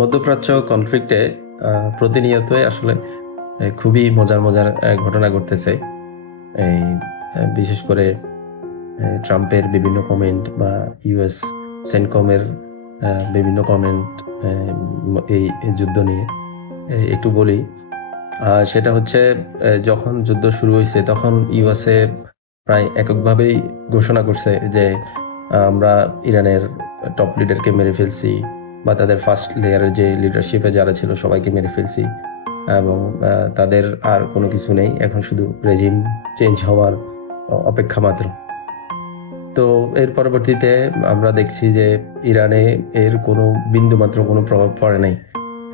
মধ্যপ্রাচ্য কনফ্লিক্টে প্রতিনিয়তই আসলে খুবই মজার মজার ঘটনা ঘটতেছে। এই বিশেষ করে ট্রাম্পের বিভিন্ন কমেন্ট বা ইউএস সেন্টকমের বিভিন্ন কমেন্ট এই যুদ্ধ নিয়ে একটু বলি। সেটা হচ্ছে যখন যুদ্ধ শুরু হয়েছে তখন ইউএসএ প্রায় এককভাবেই ঘোষণা করছে যে আমরা ইরানের টপ লিডারকে মেরে ফেলছি, বা তাদের ফার্স্ট লেয়ারের যে লিডারশিপে যারা ছিল সবাইকে মেরে ফেলছি, এবং তাদের আর কোনো কিছু নেই, এখন শুধু রেজিম চেঞ্জ হওয়ার অপেক্ষা মাত্র। তো এর পরবর্তীতে আমরা দেখছি যে ইরানে এর কোনো বিন্দু মাত্র কোনো প্রভাব পড়ে নাই।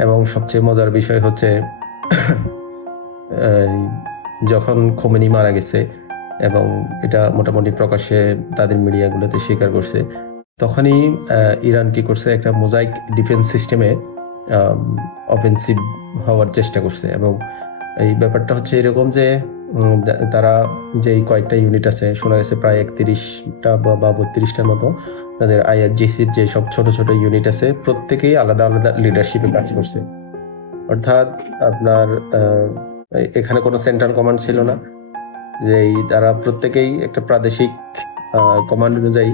এবং সবচেয়ে মজার বিষয় হচ্ছে যখন খোমেনি মারা গেছে এবং এটা মোটামুটি প্রকাশ্যে তাদের মিডিয়াগুলোতে স্বীকার করছে, তখনই ইরান কি করছে, একটা মোজাইক ডিফেন্স সিস্টেমে অফেন্সিভ হওয়ার চেষ্টা করছে। এবং এই ব্যাপারটা হচ্ছে এরকম যে তারা যেই কয়েকটা ইউনিট আছে, শোনা গেছে প্রায় 31টা বা 32টার মতো তাদের আইআরজিসির যে সব ছোট ছোট ইউনিট আছে, প্রত্যেকেই আলাদা আলাদা লিডারশিপে কাজ করছে। অর্থাৎ আপনার এখানে কোনো সেন্ট্রাল কমান্ড ছিল না, যে তারা প্রত্যেকেই একটা প্রাদেশিক কমান্ড অনুযায়ী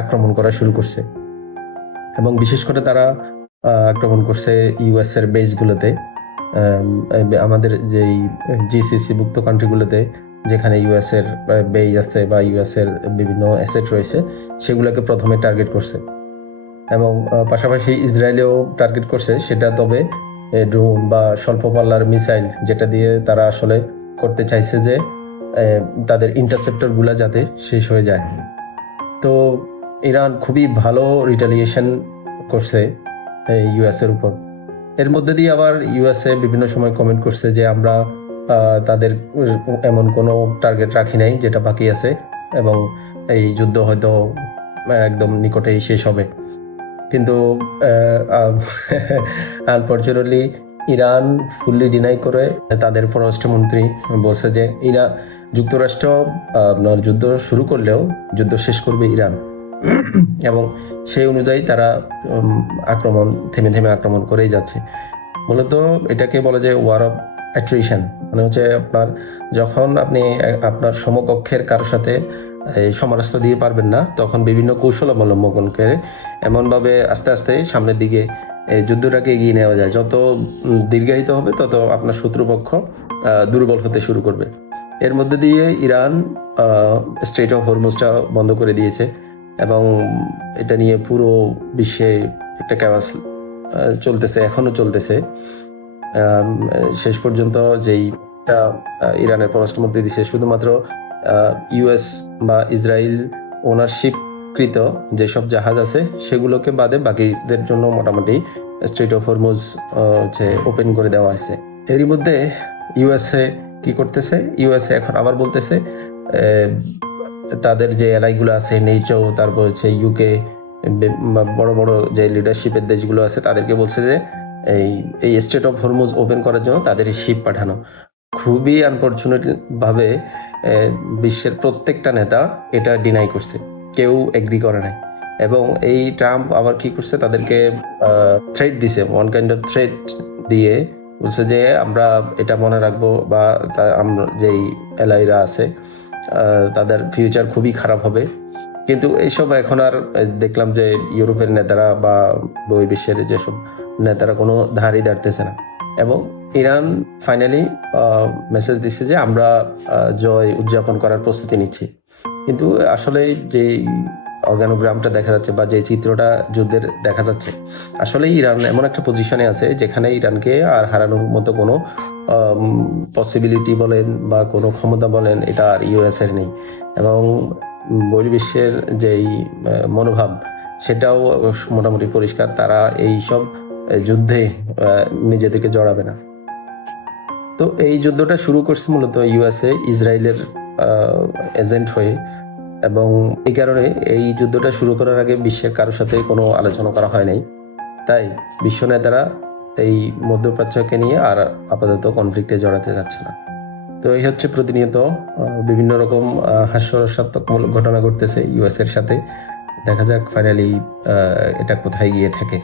আক্রমণ করা শুরু করছে। এবং বিশেষ করে তারা আক্রমণ করছে ইউএস এর বেসগুলোতে, আমাদের যেই জিসিসি মুক্ত কান্ট্রিগুলোতে যেখানে ইউএস এর বেস আছে বা ইউএস এর বিভিন্ন অ্যাসেট রয়েছে, সেগুলোকে প্রথমে টার্গেট করছে। এবং পাশাপাশি ইসরায়েলেও টার্গেট করছে, সেটা তবে ড্রোন বা স্বল্প পাল্লার মিসাইল, যেটা দিয়ে তারা আসলে করতে চাইছে যে তাদের ইন্টারসেপ্টর গুলা যাতে শেষ হয়ে যায়। তো ইরান খুবই ভালো রিটালিয়েশন করছে ইউএস এর উপর। এর মধ্যে দিয়ে আবার ইউএসএ বিভিন্ন সময় কমেন্ট করছে যে আমরা তাদের এমন কোনো টার্গেট রাখি নাই যেটা বাকি আছে, এবং এই যুদ্ধ হয়তো একদম নিকটেই শেষ হবে। কিন্তু আনফরচুনেটলি ইরান ফুললি ডিনাই করে তাদের পররাষ্ট্রমন্ত্রী বলছে যে যুক্তরাষ্ট্র আপনার যুদ্ধ শুরু করলেও যুদ্ধ শেষ করবে ইরান। এবং সেই অনুযায়ী তারা থেমে থেমে আক্রমণ করেই যাচ্ছে। মূলত এটাকে বলা যায় ওয়ার অফ অ্যাট্রিশন। মানে হচ্ছে আপনার যখন আপনি আপনার সমকক্ষের কারোর সাথে সমরাস্ত্র দিয়ে পারবেন না, তখন বিভিন্ন কৌশল অবলম্বন করে এমনভাবে আস্তে আস্তে সামনের দিকে যুদ্ধটাকে এগিয়ে নেওয়া যায়। যত দীর্ঘায়িত হবে তত আপনার শত্রুপক্ষ দুর্বল হতে শুরু করবে। এর মধ্যে দিয়ে ইরান স্ট্রেট অফ হরমুজটা বন্ধ করে দিয়েছে, এবং এটা নিয়ে পুরো বিশ্বে একটা ক্যাওয়াস চলতেছে, এখনো চলতেছে। শেষ পর্যন্ত যেইটা ইরানের পররাষ্ট্রমন্ত্রী দিছে, শুধুমাত্র ইউএস বা ইসরায়েল ওনারশিপকৃত যেসব জাহাজ আছে সেগুলোকে বাদে বাকিদের জন্য মোটামুটি স্ট্রেট অফ হরমুজ হচ্ছে ওপেন করে দেওয়া হয়েছে। এরই মধ্যে ইউএসএ কি করতেছে, ইউএসএ এখন আবার বলতেছে তাদের যে এলাইগুলো আছে, নেটো, তারপর হচ্ছে ইউকে, বড় বড় যে লিডারশিপের দেশগুলো আছে, তাদেরকে বলছে যে এই স্ট্রেট অফ হরমুজ ওপেন করার জন্য তাদের শিপ পাঠানো। খুবই আনফরচুনেট ভাবে বিশ্বের প্রত্যেকটা নেতা এটা ডিনাই করছে, কেউ এগ্রি করে নাই। এবং এই ট্রাম্প আবার কি করছে, তাদেরকে থ্রেট দিছে, ওয়ান কাইন্ড অফ থ্রেট দিয়ে বলছে যে আমরা এটা মনে রাখবো, বা আমরা যেই এলাইরা আছে তাদের ফিউচার খুবই খারাপ হবে। কিন্তু এইসব এখন আর দেখলাম যে ইউরোপের নেতারা বা বই বিশ্বের যেসব নেতারা কোনো ধারই দাঁড়তেছে না। এবং ইরান ফাইনালি মেসেজ দিচ্ছে যে আমরা জয় উদযাপন করার প্রস্তুতি নিচ্ছি। কিন্তু আসলে যে অর্গানোগ্রামটা দেখা যাচ্ছে বা যে চিত্রটা যুদ্ধের দেখা যাচ্ছে, আসলে ইরান এমন একটা পজিশনে আছে যেখানে ইরানকে আর হারানোর মতো কোনো পসিবিলিটি বলেন বা কোনো ক্ষমতা বলেন, এটা আর ইউএস এর নেই। এবং বহির্বিশ্বের যেই মনোভাব, সেটাও মোটামুটি পরিষ্কার, তারা এই সব যুদ্ধে নিজেদেরকে জড়াবে না। তো এই যুদ্ধটা শুরু করছে মূলত ইউএসএ ইসরায়েলের এজেন্ট হয়ে, এবং এই কারণে এই যুদ্ধটা শুরু করার আগে বিশ্বের কারোর সাথে কোনো আলোচনা করা হয় নাই। তাই বিশ্ব নেতারা এই মধ্যপ্রাচ্যকে নিয়ে আর আপাতত কনফ্লিক্টে জড়াতে যাচ্ছে না। তো এই হচ্ছে প্রতিনিয়ত বিভিন্ন রকম হাস্যরসাত্মকমূলক ঘটনা ঘটতেছে ইউএস এর সাথে। দেখা যাক ফাইনালি এটা কোথায় গিয়ে ঠেকে।